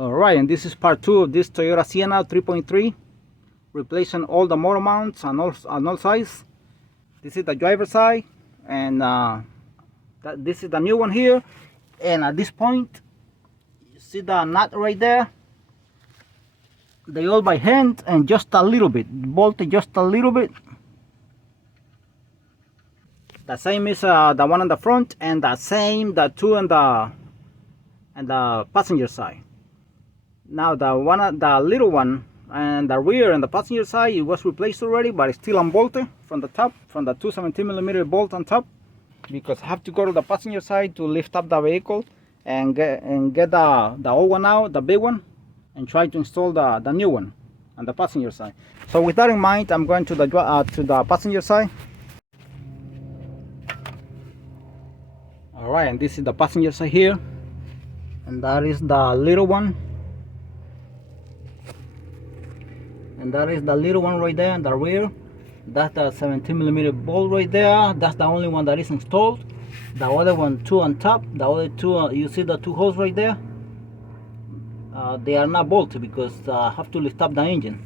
Alright, and this is part 2 of this Toyota Sienna 3.3, replacing all the motor mounts on all sides. This is the driver's side, and this is the new one here. And at this point, you see the nut right there. They all by hand and just a little bit, bolted just a little bit. The same is the one on the front, and the same the two on the passenger side. Now the little one and the rear and the passenger side, it was replaced already, but it's still unbolted from the top, from the 217mm bolt on top, because I have to go to the passenger side to lift up the vehicle and get the old one out, the big one, and try to install the new one on the passenger side. So with that in mind, I'm going to the passenger side. All right, and this is the passenger side here, and that is the little one. And that is the little one right there in the rear. That's the 17mm bolt right there. That's the only one that is installed. The other one, two on top. The other two, you see the two holes right there? They are not bolted because I have to lift up the engine.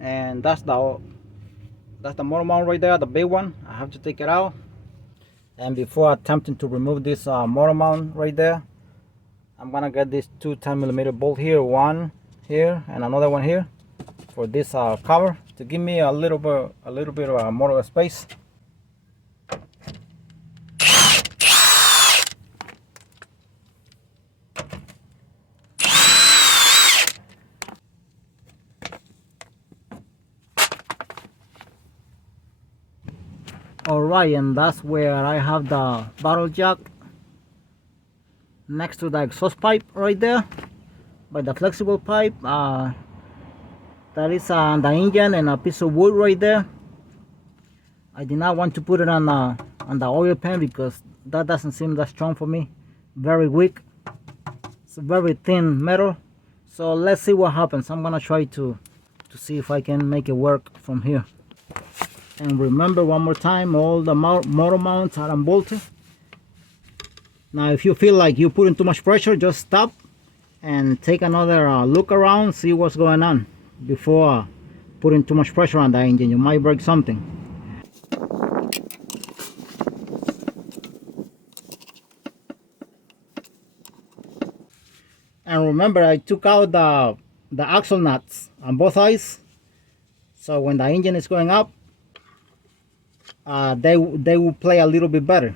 And that's the motor mount right there, the big one. I have to take it out. And before attempting to remove this motor mount right there, I'm gonna get these two 10mm bolt here, one here and another one here, for this cover to give me a little bit of more space. Alright, and that's where I have the bottle jack next to the exhaust pipe right there, by the flexible pipe. That is on the engine, and a piece of wood right there. I did not want to put it on the oil pan because that doesn't seem that strong for me. Very weak. It's a very thin metal. So let's see what happens. I'm gonna try to see if I can make it work from here. And remember, one more time, all the motor mounts are unbolted. Now if you feel like you're putting too much pressure, just stop and take another look around, see what's going on before putting too much pressure on the engine. You might break something. And remember, I took out the axle nuts on both sides, so when the engine is going up, they will play a little bit better.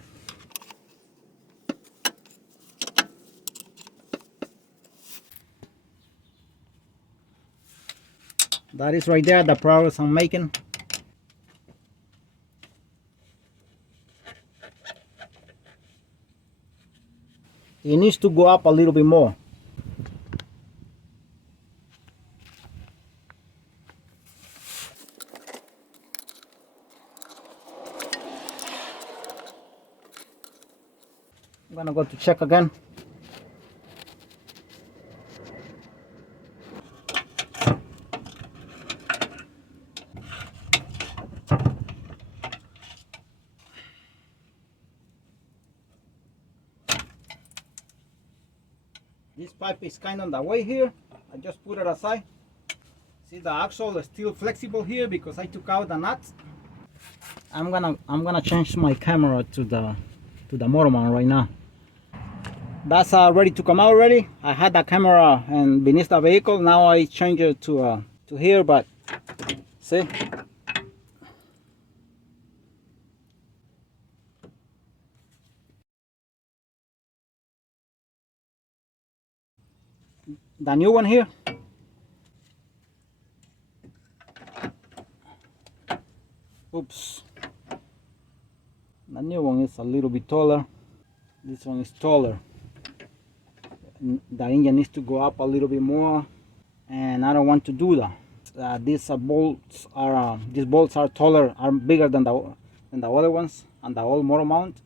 That is right there, the progress I'm making. It needs to go up a little bit more. I'm gonna go to check again. This pipe is kind of on the way here. I just put it aside. See, the axle is still flexible here because I took out the nuts. I'm gonna change my camera to the motor mount right now. That's ready to come out already. I had the camera and beneath the vehicle. Now I change it to here, but see. The new one here. Oops. The new one is a little bit taller. This one is taller. The engine needs to go up a little bit more, and I don't want to do that. These bolts are taller, are bigger than the other ones on the old motor mount.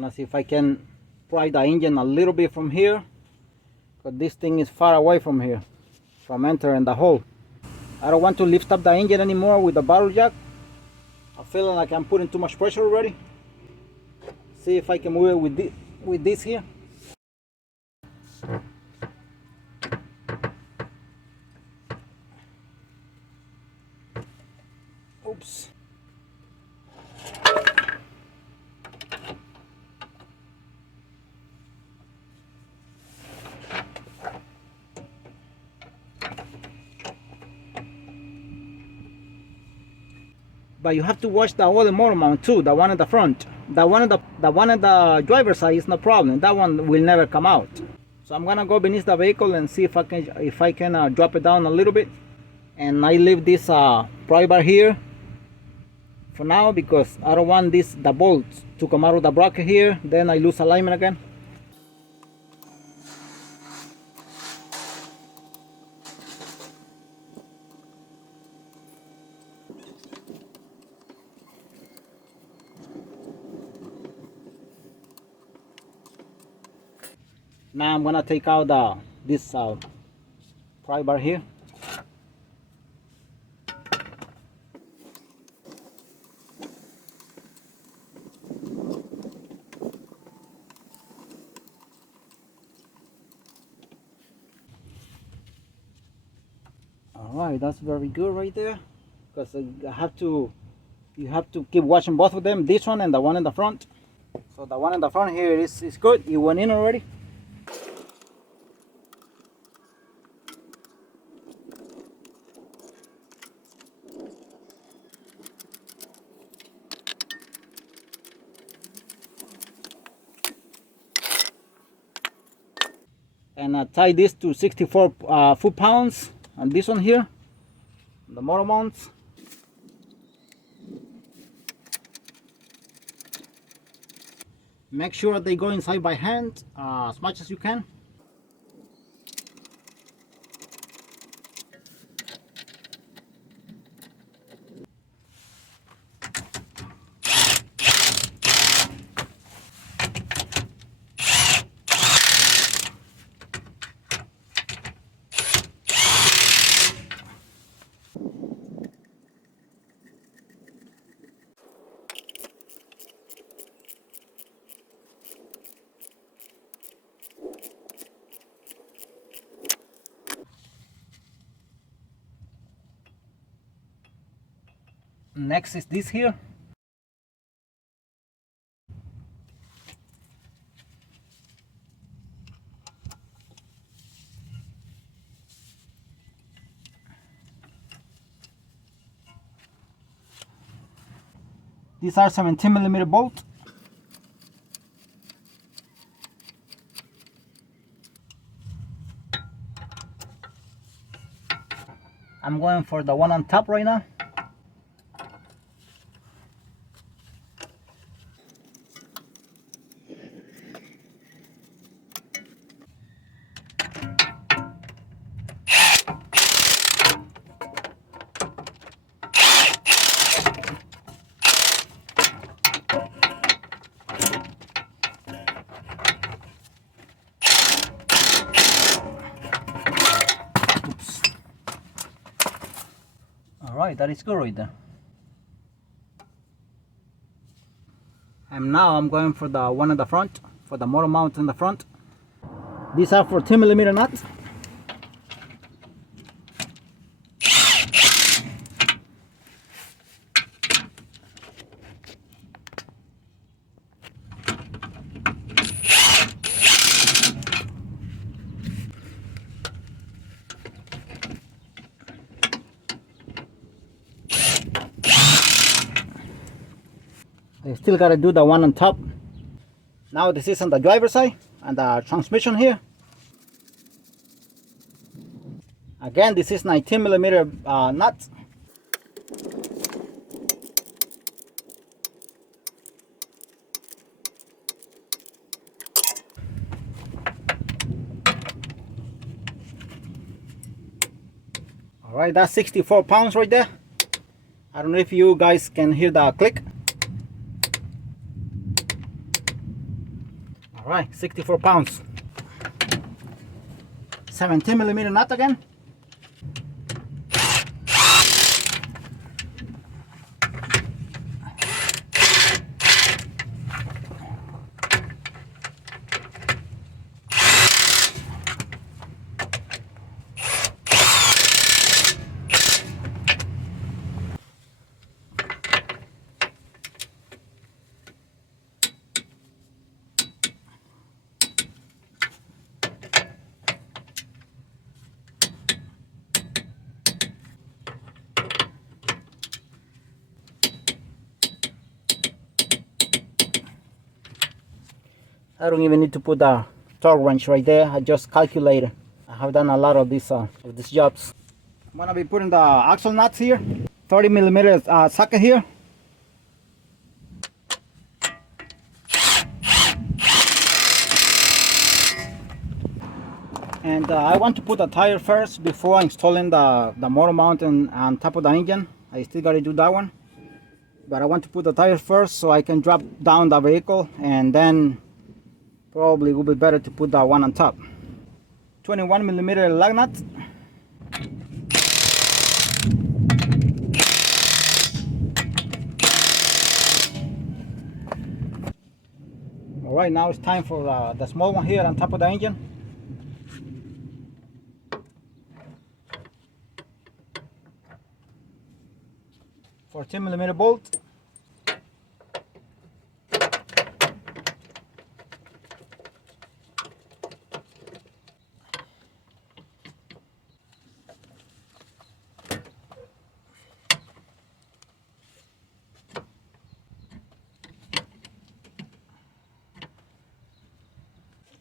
gonna see if I can pry the engine a little bit from here, because this thing is far away from here, from entering the hole. I don't want to lift up the engine anymore with the bottle jack. I'm feeling like I'm putting too much pressure already. See if I can move it with this here. Oops. But you have to watch the other motor mount too, the one at the front. The one at the driver's side is no problem. That one will never come out. So I'm gonna go beneath the vehicle and see if I can drop it down a little bit. And I leave this pry bar here for now, because I don't want the bolts to come out of the bracket here. Then I lose alignment again. Now I'm gonna take out this pry bar here. Alright, that's very good right there, because you have to keep watching both of them, this one and the one in the front. So the one in the front here is good. It went in already. And I tie this to 64 foot-pounds on this one here, the motor mounts. Make sure they go inside by hand as much as you can. Next is this here. These are 17mm bolt. I'm going for the one on top right now. Alright, that is good right there. And now I'm going for the one in the front, for the motor mount in the front. These are 14mm nuts. I still gotta do the one on top. Now this is on the driver's side and the transmission here. Again, this is 19mm nuts. Alright, that's 64 pounds right there. I don't know if you guys can hear the click. All right, 64 pounds. 17mm nut again. I don't even need to put a torque wrench right there. I just calculated. I have done a lot of these jobs. I'm gonna be putting the axle nuts here. 30mm socket here. And I want to put a tire first before installing the motor mount on top of the engine. I still gotta do that one. But I want to put the tire first so I can drop down the vehicle, and then probably it will be better to put that one on top. 21mm lug nut. Alright, now it's time for the small one here on top of the engine. 14mm bolt.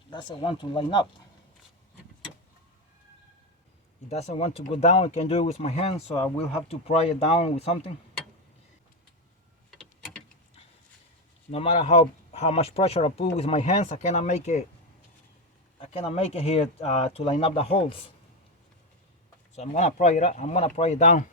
Doesn't want to line up. It doesn't want to go down. I can do it with my hands, so I will have to pry it down with something. No matter how much pressure I put with my hands, I cannot make it here to line up the holes. So I'm gonna pry it up. I'm gonna pry it down.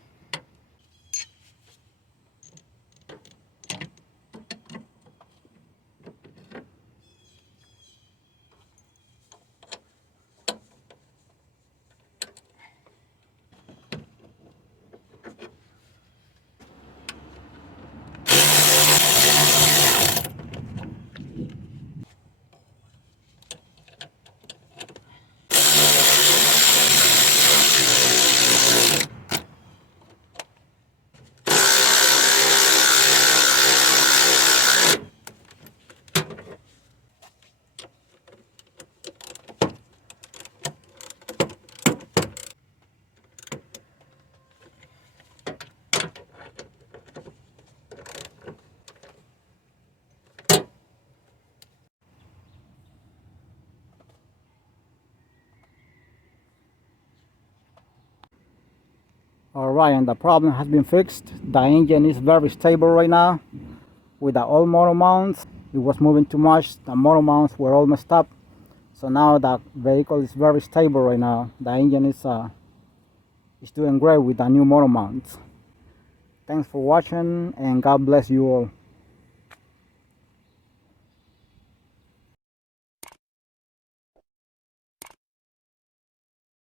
Alright, and the problem has been fixed. The engine is very stable right now. With the old motor mounts, it was moving too much. The motor mounts were all messed up. So now the vehicle is very stable right now. The engine is doing great with the new motor mounts. Thanks for watching, and God bless you all.